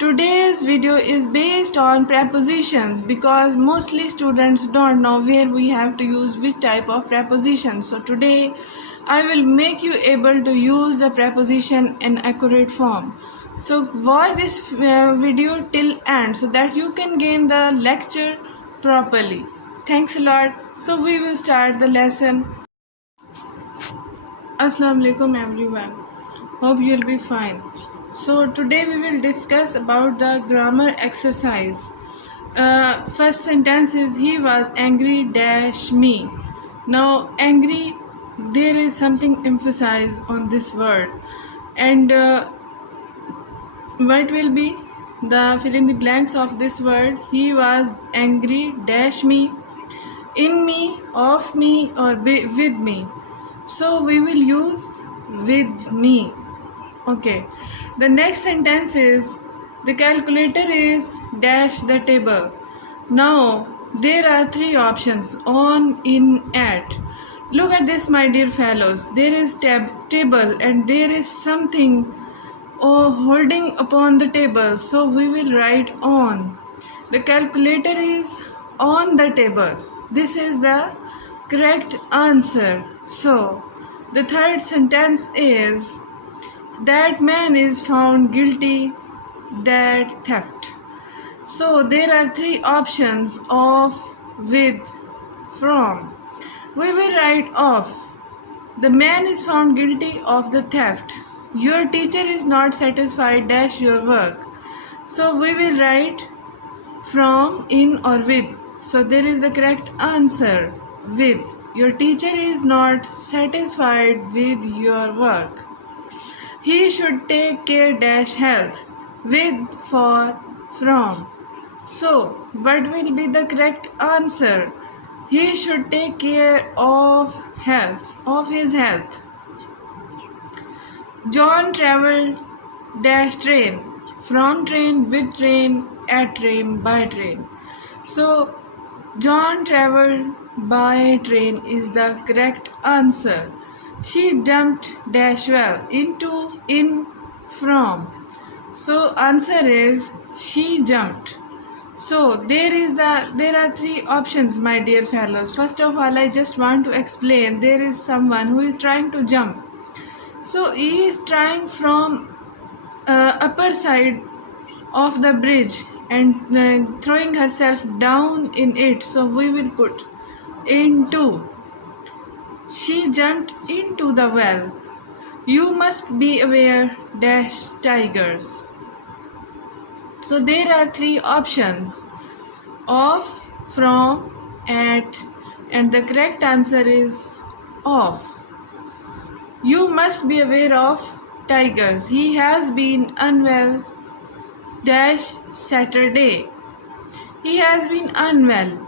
Today's video is based on prepositions because mostly students don't know where we have to use which type of preposition. So today I will make you able to use the preposition in accurate form. So watch this video till end so that you can gain the lecture properly. Thanks a lot. So we will start the lesson. Assalamu alaikum everyone. Hope you'll be fine. So today we will discuss about the grammar exercise. First sentence is he was angry dash me. Now angry, there is something emphasized on this word, and what will be the fill in the blanks of this word? He was angry dash me, in me, of me, or with me. So we will use with me. Okay. The next sentence is the calculator is dash the table. Now there are three options: on, in, at. Look at this, my dear fellows. There is table and there is something holding upon the table. So we will write on. The calculator is on the table. This is the correct answer. So the third sentence is that man is found guilty that theft. So there are three options: of, with, from. We will write of. The man is found guilty of the theft. Your teacher is not satisfied dash your work. So we will write from, in, or with. So there is the correct answer, with. Your teacher is not satisfied with your work. He should take care dash health, with, for, from. So what will be the correct answer? He should take care of health, of his health. John traveled dash train, from train, with train, at train, by train. So John traveled by train is the correct answer. She jumped dash well, into, in, from. So answer is she jumped. So there are three options, my dear fellows. First of all, I just want to explain. There is someone who is trying to jump. So he is trying from upper side of the bridge and throwing herself down in it. So we will put into. She jumped into the well. You must be aware dash tigers. So there are three options: of, from, at, and the correct answer is of. You must be aware of tigers. He has been unwell dash Saturday. He has been unwell.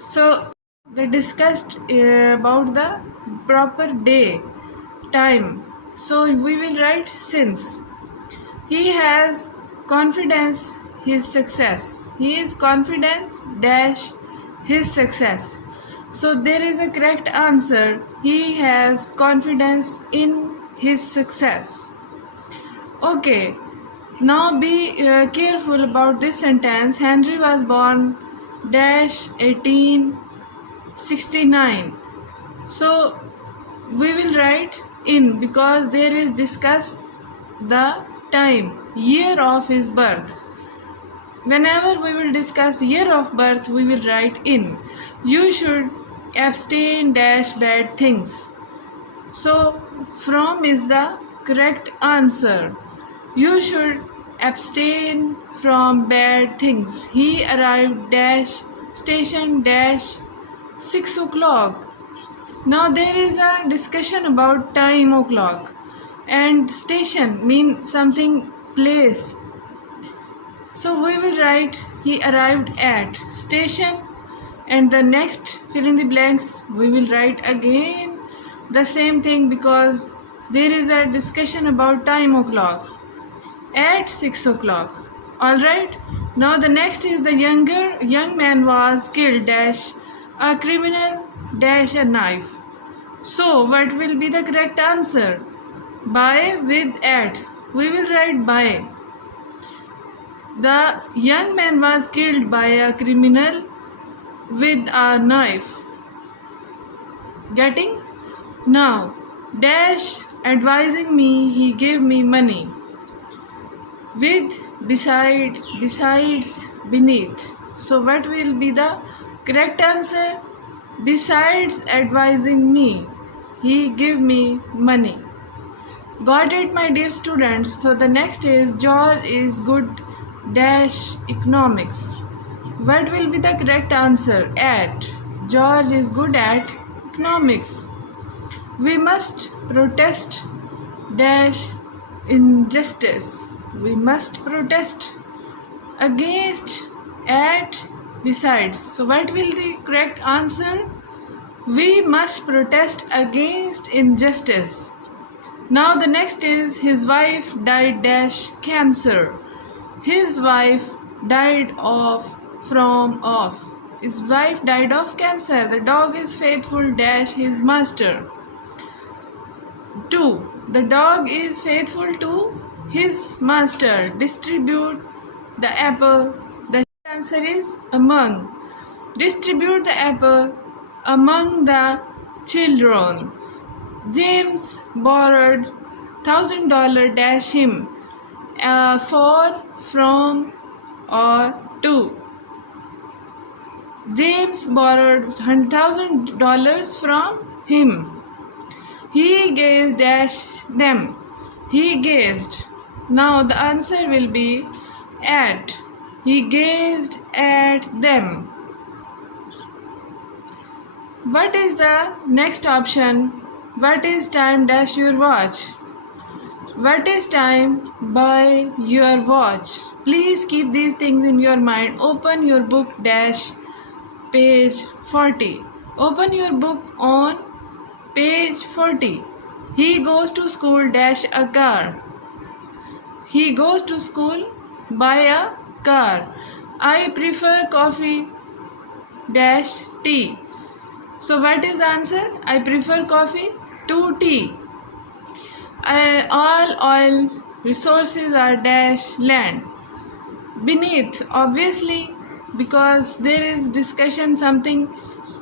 So they discussed about the proper day, time. So we will write since. He has confidence his success. He is confident dash his success. So there is a correct answer. He has confidence in his success. Okay. Now be careful about this sentence. Henry was born dash 1869. So we will write in because there is discussed the time, year of his birth. Whenever we will discuss year of birth, we will write in. You should abstain dash bad things. So from is the correct answer. You should abstain from bad things. He arrived dash station dash 6 o'clock. Now there is a discussion about time o'clock, and station means something place. So we will write he arrived at station, and the next fill in the blanks we will write again the same thing because there is a discussion about time o'clock at 6 o'clock. Alright, now the next is the young man was killed dash a criminal dash a knife. So what will be the correct answer? By with at. We will write by. The young man was killed by a criminal with a knife. Getting? Now, dash advising me, he gave me money. With, beside, besides, beneath. So what will be the correct answer? Besides advising me, he gave me money. Got it, my dear students? So the next is George is good dash economics. What will be the correct answer? At. George is good at economics. We must protest dash injustice. We must protest against at besides. So what will the correct answer? We must protest against injustice. Now the next is his wife died dash cancer. His wife died of. His wife died of cancer. The dog is faithful dash his master. 2. The dog is faithful to his master. Distribute the apple. The answer is among. Distribute the apple among the children. James borrowed $1,000 dash him. For, from, or to. James borrowed $1,000 from him. He gazed dash them. He gazed. Now the answer will be at. He gazed at them. What is the next option? What is time dash your watch? What is time by your watch? Please keep these things in your mind. Open your book dash page 40. Open your book on page 40. He goes to school dash a car. He goes to school by a car. I prefer coffee dash tea. So what is the answer? I prefer coffee to tea. All oil resources are dash land. Beneath, obviously, because there is discussion something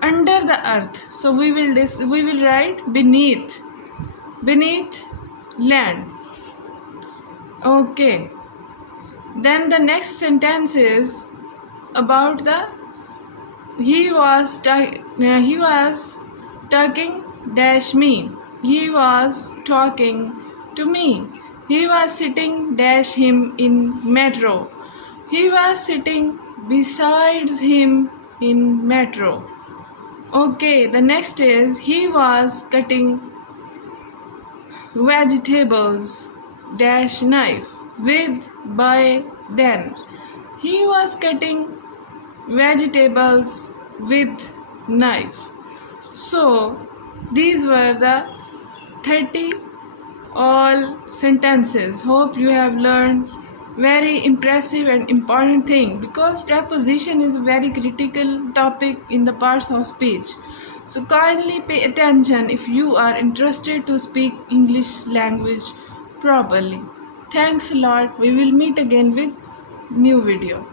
under the earth. So we will write beneath. Beneath land. Okay. Then the next sentence is about the he was talking dash me. He was talking to me. He was sitting dash him in metro. He was sitting besides him in metro. Okay, the next is he was cutting vegetables dash knife with by then. He was cutting vegetables with knife. So these were the 30 all sentences. Hope you have learned very impressive and important thing, because preposition is a very critical topic in the parts of speech. So kindly pay attention if you are interested to speak English language properly. Thanks a lot. We will meet again with new video.